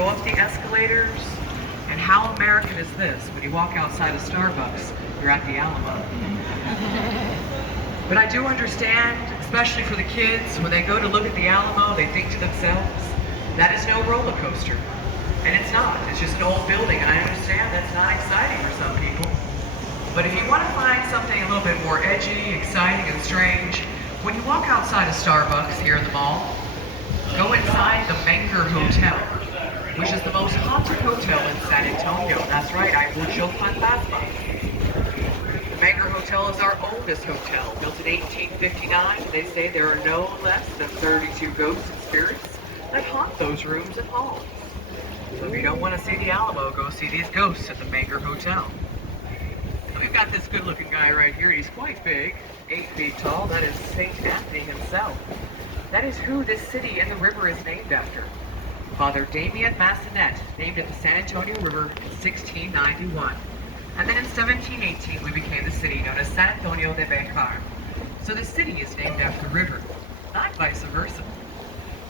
go up the escalators, and how American is this? When you walk outside of Starbucks, you're at the Alamo. But I do understand, especially for the kids, when they go to look at the Alamo, they think to themselves, that is no roller coaster. And it's not. It's just an old building, and I understand that's not exciting for some people. But if you want to find something a little bit more edgy, exciting, and strange, when you walk outside of Starbucks here in the mall, go inside the Menger Hotel, which is the most haunted hotel in San Antonio. That's right, hay mucho fantasma. The Menger Hotel is our oldest hotel, built in 1859. They say there are no less than 32 ghosts and spirits that haunt those rooms and halls. So if you don't want to see the Alamo, go see these ghosts at the Menger Hotel. So we've got this good-looking guy right here. He's quite big, 8 feet tall. That is St. Anthony himself. That is who this city and the river is named after. Father Damien Massenet named it the San Antonio River in 1691. And then in 1718, we became the city known as San Antonio de Bakara. So the city is named after the river, not vice versa.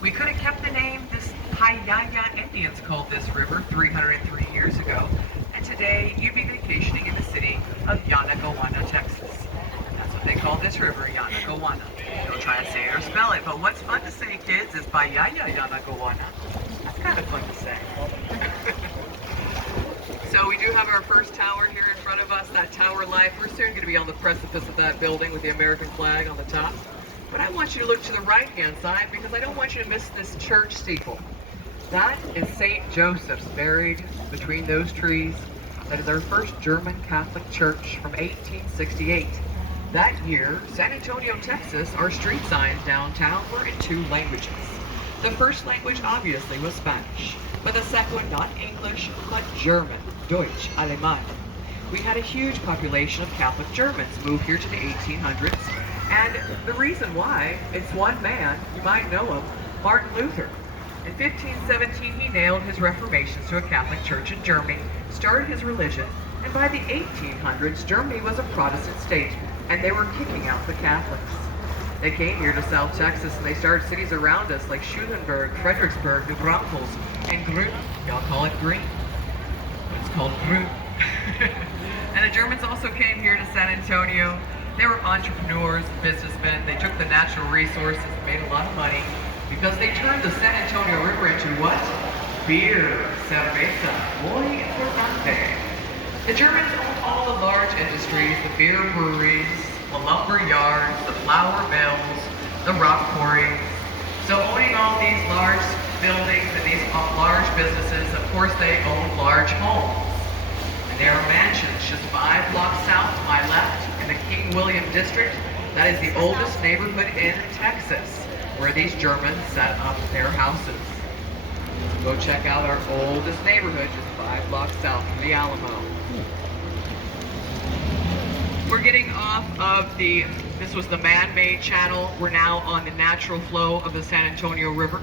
We could have kept the name this Hayaya Indians called this river 303 years ago, and today you'd be vacationing in the city of Yanagawana, Texas. That's what they call this river, Yanagawana. Don't try to say it or spell it, but what's fun to say, kids, is Bayaya Yanagawana. That's kind of fun to say. So we do have our first tower here in front of us, that tower life. We're soon going to be on the precipice of that building with the American flag on the top. But I want you to look to the right-hand side because I don't want you to miss this church steeple. That is St. Joseph's, buried between those trees. That is our first German Catholic church from 1868. That year, San Antonio, Texas, our street signs downtown were in 2 languages. The first language, obviously, was Spanish, but the second, not English, but German, Deutsch, Alemán. We had a huge population of Catholic Germans move here to the 1800s. And the reason why, it's one man, you might know him, Martin Luther. In 1517, he nailed his reformations to a Catholic church in Germany, started his religion, and by the 1800s, Germany was a Protestant state, and they were kicking out the Catholics. They came here to South Texas, and they started cities around us like Schulenburg, Fredericksburg, New Braunfels, and Grün. Y'all call it green. It's called Grün. And the Germans also came here to San Antonio. They were entrepreneurs, businessmen. They took the natural resources and made a lot of money because they turned the San Antonio River into what? Beer, cerveza, muy importante. The Germans owned all the large industries, the beer breweries, the lumber yards, the flour mills, the rock quarries. So owning all these large buildings and these large businesses, of course they owned large homes. And there are mansions just 5 blocks south to my left in the King William District. That is the oldest neighborhood in Texas, where these Germans set up their houses. Go check out our oldest neighborhood just 5 blocks south from the Alamo. We're getting off of this was the man-made channel. We're now on the natural flow of the San Antonio River.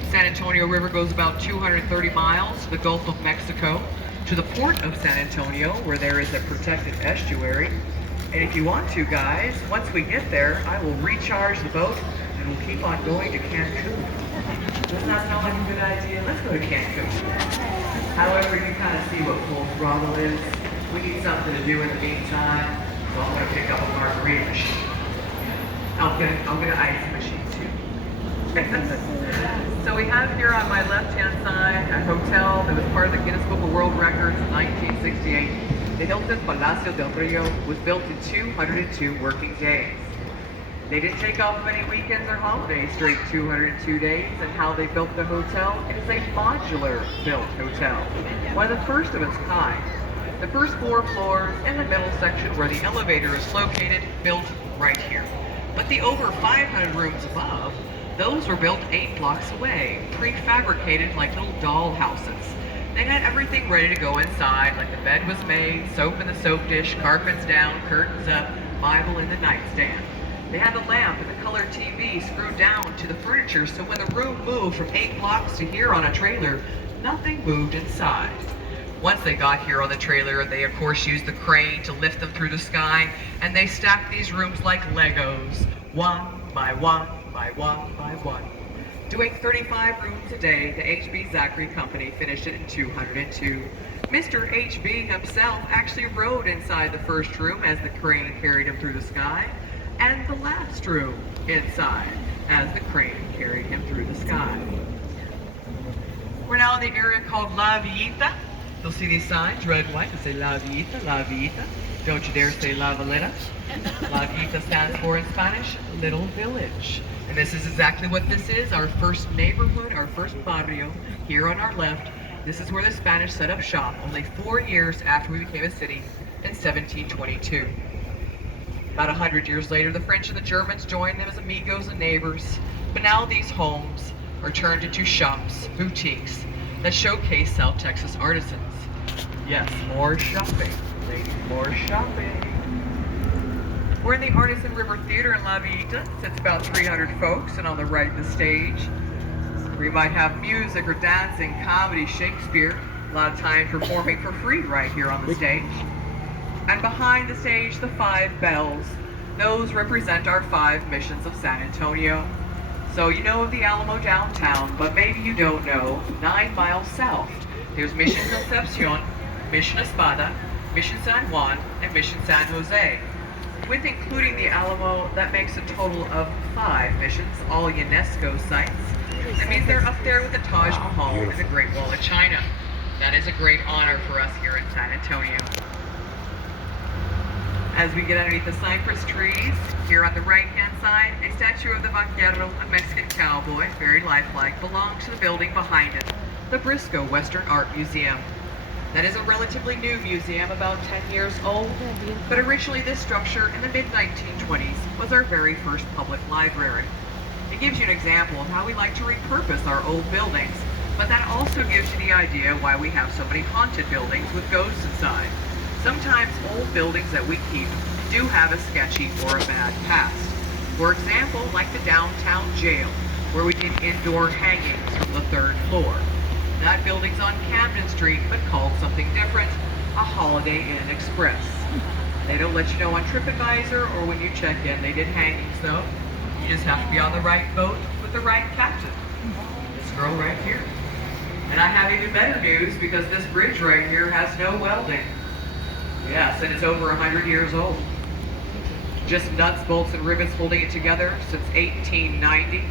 The San Antonio River goes about 230 miles to the Gulf of Mexico, to the port of San Antonio, where there is a protected estuary. And if you want to, guys, once we get there, I will recharge the boat and we'll keep on going to Cancun. Doesn't that sound like a good idea? Let's go to Cancun. However, you kind of see what full throttle is. We need something to do in the meantime, so I'm going to pick up a margarita machine. I'm gonna ice the machine too. So we have here on my left-hand side a hotel that was part of the Guinness Book of World Records in 1968. The Hilton Palacio Del Rio was built in 202 working days. They didn't take off many weekends or holidays during 202 days, and how they built the hotel, it is a modular built hotel, one of the first of its kind. The first 4 floors and the middle section where the elevator is located, built right here. But the over 500 rooms above, those were built 8 blocks away, prefabricated like little doll houses. They had everything ready to go inside, like the bed was made, soap in the soap dish, carpets down, curtains up, Bible in the nightstand. They had the lamp and the color TV screwed down to the furniture, so when the room moved from 8 blocks to here on a trailer, nothing moved inside. Once they got here on the trailer, they of course used the crane to lift them through the sky, and they stacked these rooms like Legos, one by one by one by one. Doing 35 rooms a day, the H.B. Zachary Company finished it in 202. Mr. H.B. himself actually rode inside the first room as the crane carried him through the sky, and the last room inside as the crane carried him through the sky. We're now in the area called La Villita. You'll see these signs, red and white, that say La Villita, La Villita. Don't you dare say La Villita. La Villita stands for, in Spanish, little village. And this is exactly what this is, our first neighborhood, our first barrio, here on our left. This is where the Spanish set up shop only 4 years after we became a city in 1722. About 100 years later, the French and the Germans joined them as amigos and neighbors. But now these homes are turned into shops, boutiques, that showcase South Texas artisans. Yes, more shopping, ladies, more shopping. We're in the Artisan River Theater in La Villita. It's about 300 folks, and on the right, the stage. We might have music or dancing, comedy, Shakespeare. A lot of times performing for free right here on the stage. And behind the stage, the 5 bells. Those represent our 5 missions of San Antonio. So you know of the Alamo downtown, but maybe you don't know. 9 miles south, there's Mission Concepcion, Mission Espada, Mission San Juan, and Mission San Jose. With including the Alamo, that makes a total of 5 missions, all UNESCO sites. That means they're up there with the Taj Mahal and the Great Wall of China. That is a great honor for us here in San Antonio. As we get underneath the cypress trees, here on the right-hand side, a statue of the Vaquero, a Mexican cowboy, very lifelike, belongs to the building behind it, the Briscoe Western Art Museum. That is a relatively new museum, about 10 years old, but originally this structure in the mid-1920s was our very first public library. It gives you an example of how we like to repurpose our old buildings, but that also gives you the idea why we have so many haunted buildings with ghosts inside. Sometimes old buildings that we keep do have a sketchy or a bad past. For example, like the downtown jail, where we did indoor hangings from the 3rd floor. That building's on Camden Street, but called something different, a Holiday Inn Express. They don't let you know on TripAdvisor or when you check in. They did hangings though. You just have to be on the right boat with the right captain. This girl right here. And I have even better news because this bridge right here has no welding. Yes, and it's over 100 years old. Just nuts, bolts, and rivets holding it together since 1890.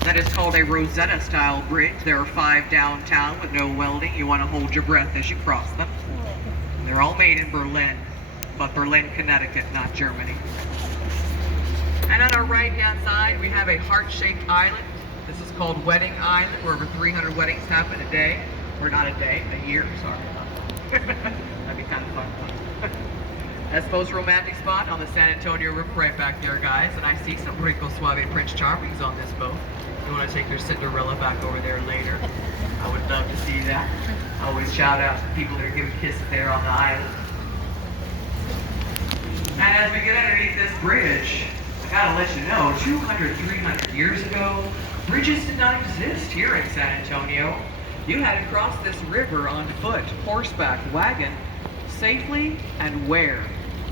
That is called a Rosetta style bridge. There are 5 downtown with no welding. You want to hold your breath as you cross them. They're all made in Berlin, but Berlin, Connecticut, not Germany. And on our right-hand side, we have a heart-shaped island. This is called Wedding Island, where over 300 weddings happen a day. Or not a day, a year, sorry. That'd be kind of fun. That's the most romantic spot on the San Antonio River right back there, guys. And I see some Rico Suave Prince Charmings on this boat. You want to take your Cinderella back over there later. I would love to see that. I always shout out to people that are giving kisses there on the island. And as we get underneath this bridge, I gotta let you know, 200, 300 years ago, bridges did not exist here in San Antonio. You had to cross this river on foot, horseback, wagon, safely, and where?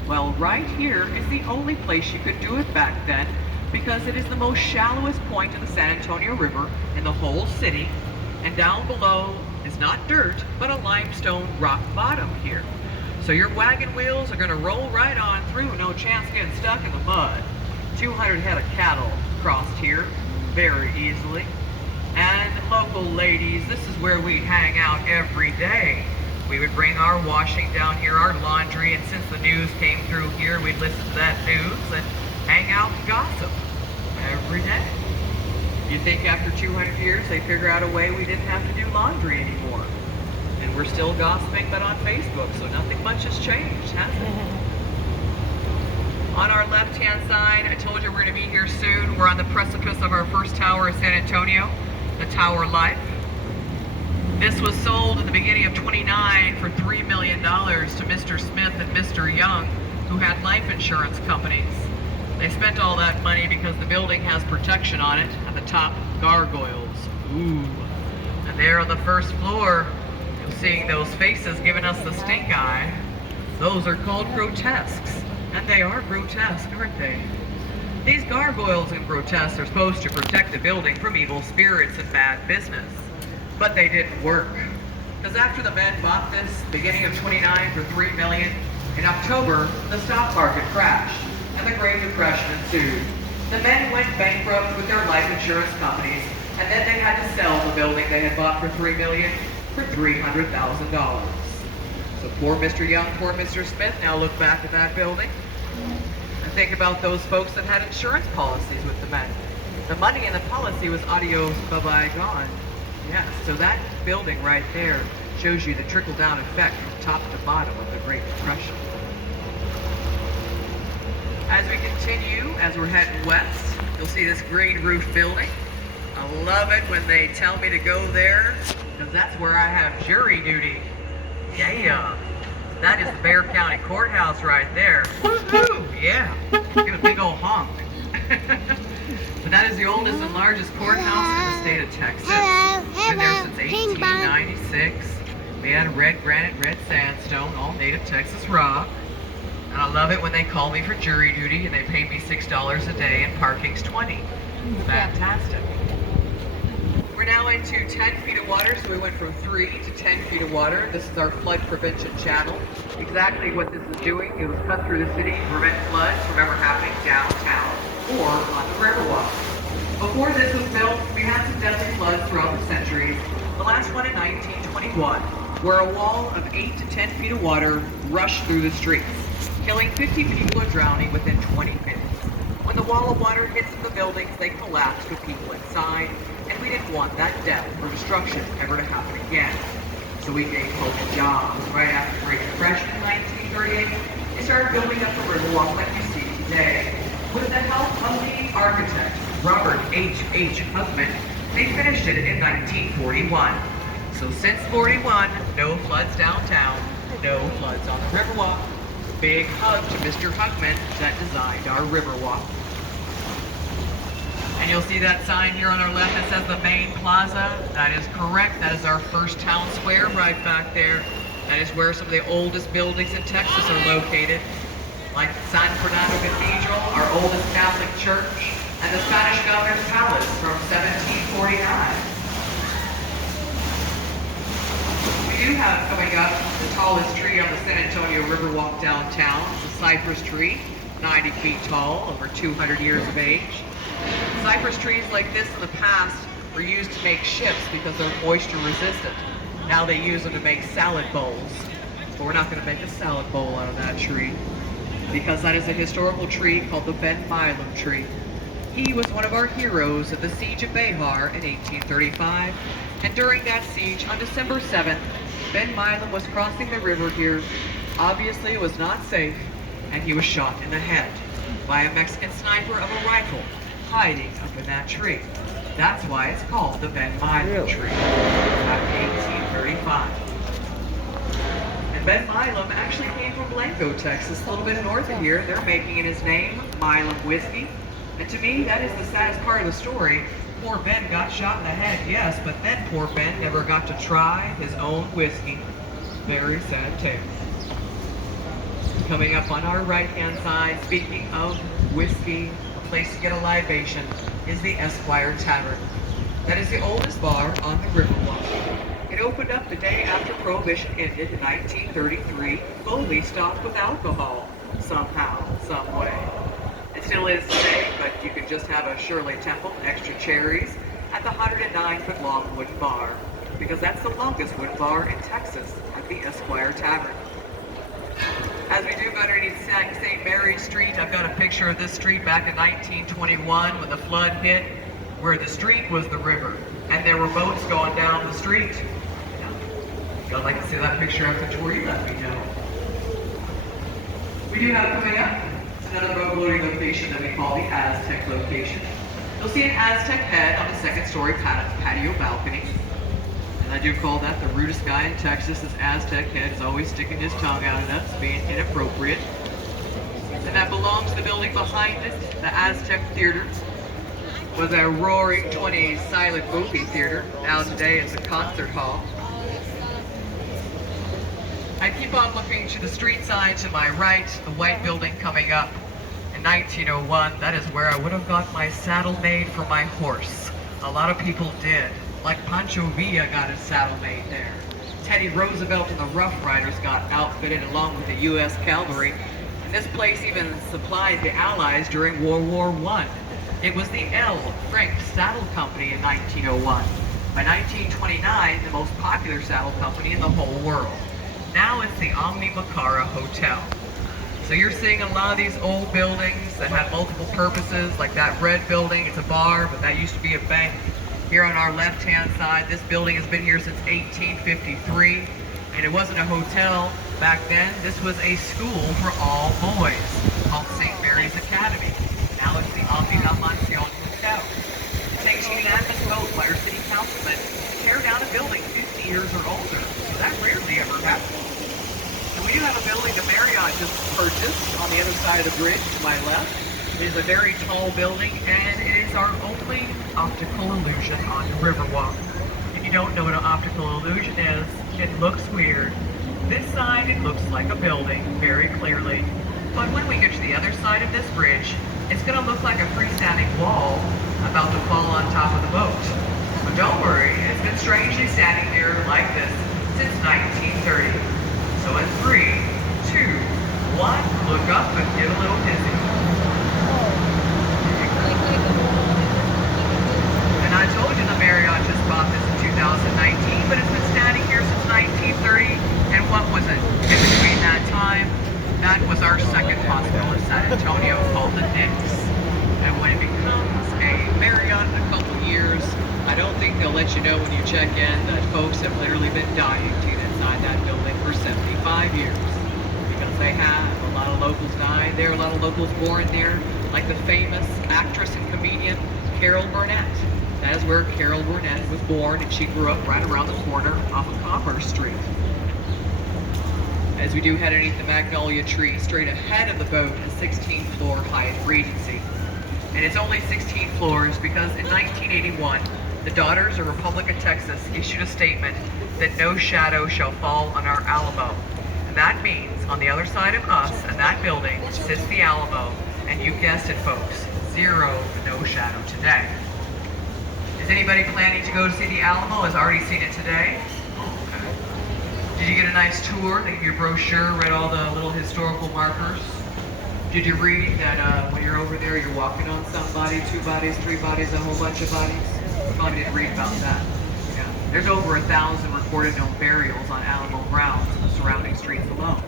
Well, right here is the only place you could do it back then, because it is the most shallowest point of the San Antonio River in the whole city, and down below is not dirt, but a limestone rock bottom here. So your wagon wheels are gonna roll right on through, no chance getting stuck in the mud. 200 head of cattle crossed here very easily. And local ladies, this is where we hang out every day. We would bring our washing down here, our laundry, and since the news came through here, we'd listen to that news and hang out and gossip every day. You think after 200 years they figure out a way we didn't have to do laundry anymore. And we're still gossiping, but on Facebook, so nothing much has changed, has it? On our left-hand side, I told you we're going to be here soon. We're on the precipice of our first tower in San Antonio, the Tower Life. This was sold in the beginning of '29 for $3 million to Mr. Smith and Mr. Young, who had life insurance companies. They spent all that money because the building has protection on it, and the top gargoyles. Ooh. And there on the first floor, you'll see those faces giving us the stink eye. Those are called grotesques. And they are grotesque, aren't they? These gargoyles and grotesques are supposed to protect the building from evil spirits and bad business. But they didn't work. Because after the men bought this, beginning of '29 for $3 million, in October, the stock market crashed, and the Great Depression ensued. The men went bankrupt with their life insurance companies, and then they had to sell the building they had bought for $3 million for $300,000. So poor Mr. Young, poor Mr. Smith now look back at that building and think about those folks that had insurance policies with the men. The money in the policy was adios, bye-bye, gone. Yes, so that building right there shows you the trickle-down effect from top to bottom of the Great Depression. As we continue, as we're heading west, you'll see this green roof building. I love it when they tell me to go there, because that's where I have jury duty. Yeah, that is the Bexar County Courthouse right there. Woo-hoo! Yeah, give a big old honk. But that is the oldest and largest courthouse in the state of Texas. Been there since 1896. Made out of red granite, red sandstone, all native Texas rock. And I love it when they call me for jury duty and they pay me $6 a day and parking's $20. Fantastic. We're now into 10 feet of water, so we went from 3 to 10 feet of water. This is our flood prevention channel. Exactly what this is doing, it was cut through the city to prevent floods from ever happening downtown or on the Riverwalk. Before this was built, we had some deadly floods throughout the centuries. The last one in 1921, where a wall of 8 to 10 feet of water rushed through the streets, killing 50 people or drowning within 20 minutes. When the wall of water hits the buildings, they collapsed with people inside, and we didn't want that death or destruction ever to happen again. So we gave folks jobs. Right after the Great Depression in 1938, they started building up the Riverwalk like you see today. With the help of the architect, Robert H. Husband, they finished it in 1941. So since 41, no floods downtown, no floods on the Riverwalk. Big hug to Mr. Hugman that designed our Riverwalk. And you'll see that sign here on our left that says the main plaza. That is correct. That is our first town square right back there. That is where some of the oldest buildings in Texas are located, like San Fernando Cathedral, our oldest Catholic church, and the Spanish Governor's Palace from 1749. We do have coming up the tallest tree on the San Antonio Riverwalk downtown. It's a cypress tree, 90 feet tall, over 200 years of age. Cypress trees like this in the past were used to make ships because they're moisture resistant. Now they use them to make salad bowls. But we're not going to make a salad bowl out of that tree, because that is a historical tree called the Ben Milam tree. He was one of our heroes at the Siege of Behar in 1835, and during that siege on December 7th, Ben Milam was crossing the river here. Obviously it was not safe, and he was shot in the head by a Mexican sniper of a rifle hiding up in that tree. That's why it's called the Ben Milam tree, back in 1835. And Ben Milam actually came from Blanco, Texas, a little bit north of here. They're making in his name Milam whiskey. And to me, that is the saddest part of the story. Poor Ben got shot in the head, yes, but then poor Ben never got to try his own whiskey. Very sad tale. Coming up on our right-hand side, speaking of whiskey, a place to get a libation is the Esquire Tavern. That is the oldest bar on the Riverwalk. It opened up the day after Prohibition ended in 1933, fully stocked with alcohol, somehow, some way. It still is today, but you can just have a Shirley Temple, extra cherries, at the 109-foot long wooden bar, because that's the longest wooden bar in Texas at the Esquire Tavern. As we do go underneath St. Mary's Street, I've got a picture of this street back in 1921 when the flood hit, where the street was the river, and there were boats going down the street. If y'all like to see that picture after the tour, you let me know. We do have coming up another boat loading location that we call the Aztec Location. You'll see an Aztec head on the second-story patio balcony. And I do call that the rudest guy in Texas. This Aztec head is always sticking his tongue out at us, being inappropriate. And that belongs to the building behind it, the Aztec Theater. Was a roaring 20s silent movie theater. Now today it's a concert hall. I keep on looking to the street sign to my right, the white building coming up. And in 1901, that is where I would have got my saddle made for my horse. A lot of people did. Like Pancho Villa got his saddle made there. Teddy Roosevelt and the Rough Riders got outfitted along with the U.S. Cavalry. And this place even supplied the Allies during World War I. It was the L. Frank Saddle Company in 1901. By 1929, the most popular saddle company in the whole world. Now it's the Omni Bakara Hotel. So you're seeing a lot of these old buildings that have multiple purposes, like that red building, it's a bar, but that used to be a bank. Here on our left-hand side, this building has been here since 1853, and it wasn't a hotel back then. This was a school for all boys called St. Mary's Academy. Now it's the Omni Hotel. It takes unanimous vote by our city councilmen to tear down a building 50 years or older. So that rarely ever happens. And we do have a building the Marriott just purchased on the other side of the bridge to my left. It is a very tall building, and it is our only optical illusion on the Riverwalk. If you don't know what an optical illusion is, it looks weird. This side, it looks like a building, very clearly. But when we get to the other side of this bridge, it's going to look like a freestanding wall about to fall on top of the boat. But don't worry, it's been strangely standing there like this since 1930. So in 3, 2, 1, look up and get a little dizzy. And I told you the Marriott just bought this in 2019, but it's been standing here since 1930. And what was it in between that time? That was our second hospital in San Antonio called the Knicks. And when it becomes a Marriott in a couple years, I don't think they'll let you know when you check in that folks have literally been dying to get inside that building for 75 years. Because they have. A lot of locals died there, a lot of locals born there, like the famous actress and comedian Carol Burnett. That is where Carol Burnett was born, and she grew up right around the corner off of Commerce Street. As we do head underneath the magnolia tree, straight ahead of the boat, a 16th floor Hyatt Regency. And it's only 16 floors because in 1981, the Daughters of Republic of Texas issued a statement that no shadow shall fall on our Alamo. And that means on the other side of us and that building sits the Alamo, and you guessed it, folks, 0 no shadow today. Is anybody planning to go to see the Alamo? Has already seen it today? Okay. Did you get a nice tour? They gave you a brochure, read all the little historical markers? Did you read that when you're over there, you're walking on somebody, 2 bodies, 3 bodies, a whole bunch of bodies? You probably didn't read about that. Yeah. There's over 1,000 recorded known burials on Alamo grounds and the surrounding streets alone.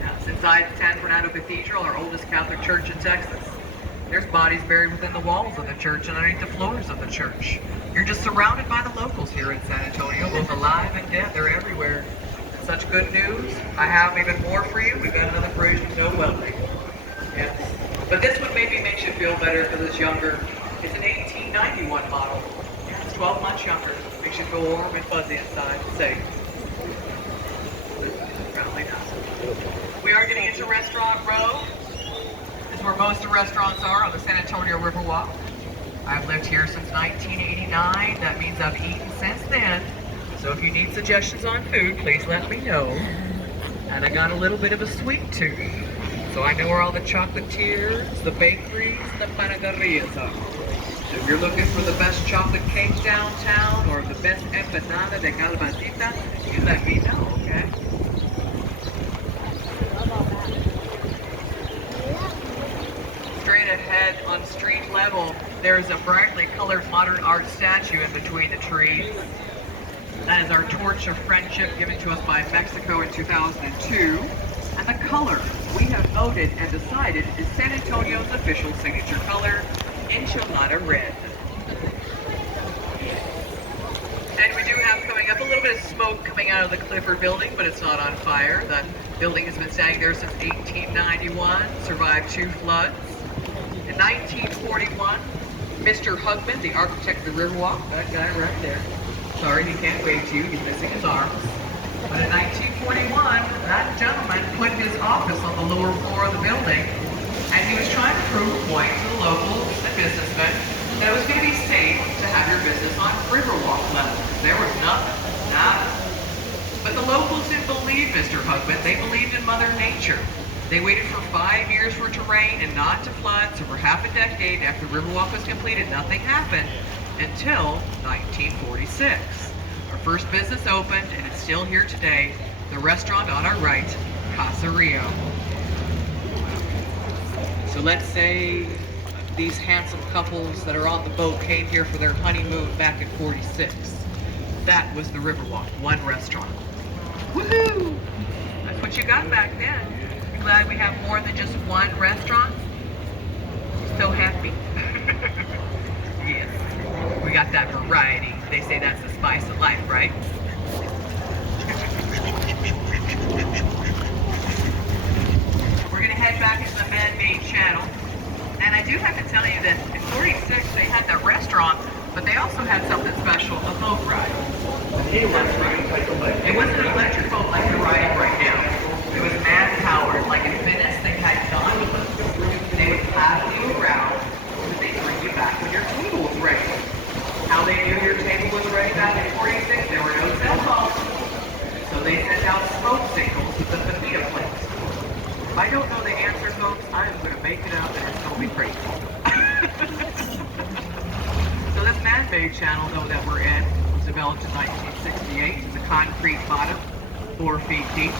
Yeah. It's inside San Fernando Cathedral, our oldest Catholic church in Texas. There's bodies buried within the walls of the church and underneath the floors of the church. You're just surrounded by the locals here in San Antonio, both alive and dead. They're everywhere. And such good news. I have even more for you. We've got another bridge with no welding. Yes. But this one maybe makes you feel better because it's younger. It's an 1891 model. Yeah, it's 12 months younger. Makes you feel warm and fuzzy inside and safe. Probably not. We are getting into Restaurant Row. This is where most of the restaurants are on the San Antonio Riverwalk. I've lived here since 1989. That means I've eaten since then. So if you need suggestions on food, please let me know. And I got a little bit of a sweet tooth. So I know where all the chocolatiers, the bakeries, and the panaderias are. So if you're looking for the best chocolate cake downtown or the best empanada de calabacita, you let me know, okay? Straight ahead on street level, there's a brightly colored modern art statue in between the trees. That is our torch of friendship given to us by Mexico in 2002. And the color we have voted and decided is San Antonio's official signature color, enchilada red. And we do have coming up a little bit of smoke coming out of the Clifford building, but it's not on fire. The building has been standing there since 1891, survived 2 floods. In 1941, Mr. Hugman, the architect of the Riverwalk, that guy right there. Sorry, he can't wave to you, he's missing his arms. But in 1941, that gentleman put his office on the lower floor of the building, and he was trying to prove a point to the locals and businessmen that it was going to be safe to have your business on Riverwalk level. There was nothing, nada. But the locals didn't believe Mr. Hugman, they believed in Mother Nature. They waited for 5 years for it to rain and not to flood, so for half a decade after Riverwalk was completed, nothing happened until 1946. Our first business opened, and it's still here today, the restaurant on our right, Casa Rio. So let's say these handsome couples that are on the boat came here for their honeymoon back in 46. That was the Riverwalk, one restaurant. Woohoo! That's what you got back then. I'm glad we have more than just one restaurant. So happy. Yes, we got that variety. They say that's the spice of life, right? We're gonna head back into the man-made channel. And I do have to tell you that in 46 they had that restaurant, but they also had something special, a boat ride. It wasn't an electric boat like you're riding right now. It was man-powered. Like in Venice, they had gondolas. They would paddle you around, and they'd bring you back when your table was ready. How they knew your table was ready back in 46, there were no cell phones. So they sent out smoke signals with the fajita plates. If I don't know the answer, folks, I am going to make it up and it's going to be crazy. So this man-made channel, though, that we're in was developed in 1968. It's a concrete bottom, 4 feet deep.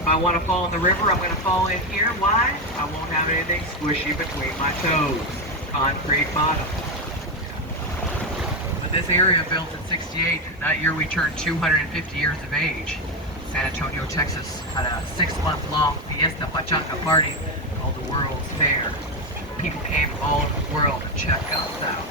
If I want to fall in the river, I'm going to fall in here. Why? I won't have anything squishy between my toes. Concrete bottom. But this area built in 68, that year we turned 250 years of age. San Antonio, Texas had a 6-month-long fiesta pachanga party called the World's Fair. People came from all over the world to check us out.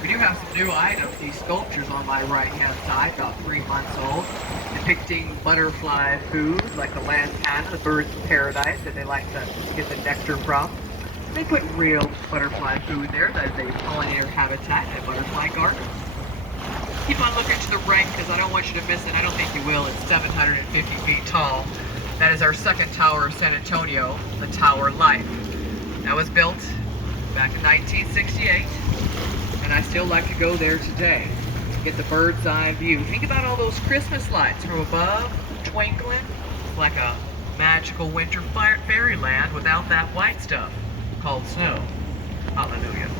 We do have some new items, these sculptures on my right-hand side, about 3 months old, depicting butterfly food, like the lantana, the birds of paradise that they like to get the nectar from. They put real butterfly food there, that is a pollinator habitat and butterfly garden. Keep on looking to the right because I don't want you to miss it. I don't think you will. It's 750 feet tall. That is our second tower of San Antonio, the Tower Life. That was built back in 1968, and I still like to go there today. Get the bird's eye view. Think about all those Christmas lights from above, twinkling, like a magical winter fairyland without that white stuff called snow. Hallelujah.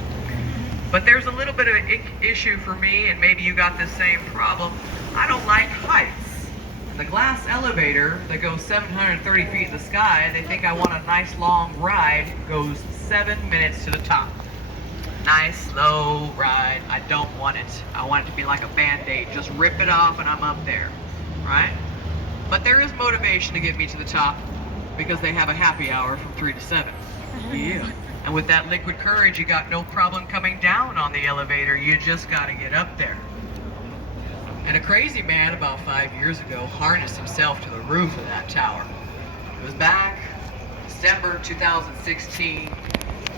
But there's a little bit of an issue for me, and maybe you got the same problem. I don't like heights. The glass elevator that goes 730 feet in the sky, they think I want a nice long ride, goes 7 minutes to the top. Nice, slow ride. I don't want it. I want it to be like a Band-Aid. Just rip it off and I'm up there, right? But there is motivation to get me to the top because they have a happy hour from 3 to 7. Yeah. And with that liquid courage, you got no problem coming down on the elevator. You just got to get up there. And a crazy man about 5 years ago harnessed himself to the roof of that tower. It was back December 2016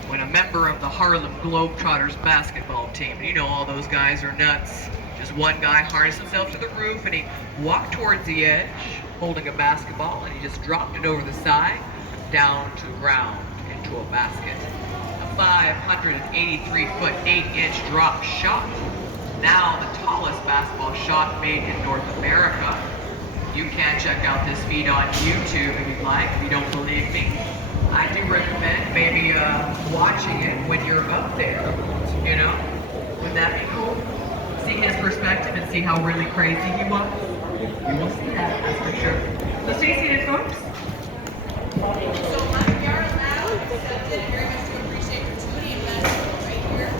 when a member of the Harlem Globetrotters basketball team, and you know all those guys are nuts, just one guy harnessed himself to the roof and he walked towards the edge holding a basketball and he just dropped it over the side down to the ground into a basket. A 583-foot 8-inch drop shot. Now the tallest basketball shot made in North America. You can check out this feed on YouTube if you'd like, if you don't believe me. I do recommend maybe watching it when you're up there, you know? Would that be cool? See his perspective and see how really crazy he was? You will see that, that's for sure. So stay seated, folks. So, we are allowed, accepted, and very much do appreciate your tuning and that's right here.